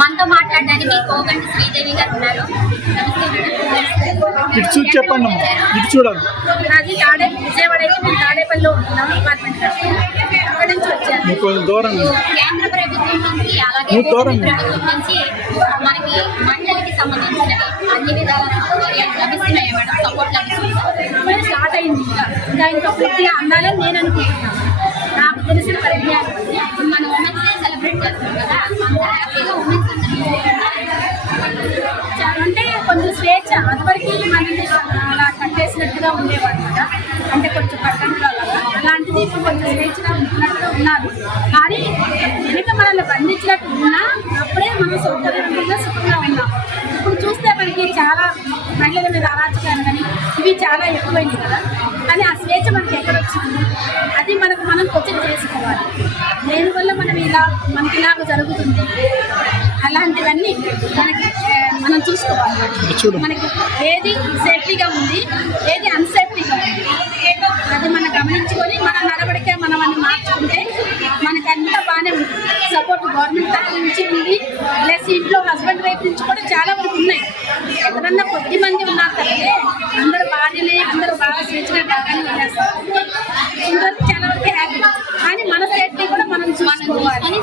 మనతో మాట్లాడడానికి కోగంటి శ్రీదేవి గారు ఉన్నారు. ఇటు చూసి చెప్పండి అమ్మా, ఇటు చూడాలి. అది విజయవాడ అయితే మేము తాడేపల్లిలో ఉంటున్నాం అపార్ట్మెంట్. అక్కడి నుంచి వచ్చాను. కొంచెం దూరం కేంద్ర ప్రభుత్వం నుంచి అలాగే ప్రభుత్వం నుంచి మనకి మహిళలకి సంబంధించిన అన్ని విధాల సౌకర్యాలు లభిస్తున్నాయి మేడం. సపోర్ట్ లభిస్తుంది. స్టార్ట్ అయింది ఇంకా పూర్తిగా అందాలని నేను అనుకుంటున్నాను. నాకు తెలిసిన పరిజ్ఞానం మన ఉమెన్స్ డే సెలబ్రేట్ చేస్తాం కదా, అంత హ్యాపీగా ఉమెన్స్ అంటే కొంచెం స్వేచ్ఛ. అదివరకు మనకి అలా కట్టేసినట్టుగా ఉండేవాడు కదా, అంటే కొంచెం పట్టణంలో అలాంటిది ఇప్పుడు కొంచెం స్వేచ్ఛగా ఉంటున్నట్టుగా ఉన్నారు. కానీ వెనుక మనల్ని బంధించినట్టు ఉన్నా అప్పుడే మనం సౌకర్యంగా సుఖంగా ఉన్నాం. ఇప్పుడు చూస్తే మనకి చాలా మహిళల మీద అరాచకాలు కానీ ఇవి చాలా ఎక్కువైంది కదా, కానీ ఆ స్వేచ్ఛ మనకి ఎక్కడ వచ్చింది? అది మనం క్వశ్చన్ చేసుకోవాలి. దేనివల్ల మనకి ఇలాగ జరుగుతుంది అలాంటివన్నీ మనం చూసుకోవాలి. మనకి ఏది సేఫ్టీగా ఉంది, ఏది అన్సేఫ్టీగా ఉంది, అది మనం గమనించుకొని మన నడవడిక మనం అన్ని మార్చుకుంటే మనకి అంతా బాగానే ఉంటుంది. సపోర్ట్ గవర్నమెంట్ తరఫు నుంచి ఉంది, ప్లస్ ఇంట్లో హస్బెండ్ వైపు నుంచి కూడా చాలా వరకు ఉన్నాయి. ఎక్కడన్నా కొద్ది మంది ఉన్నారు కదా, అందరూ భార్యలే అందరూ బాగా స్వేచ్ఛగా బాగానే ఉండేస్తారు. ఇంతవరకు చాలా వరకు హ్యాపీ. కానీ మన సేఫ్టీ కూడా మనం చూసుకోవాలి.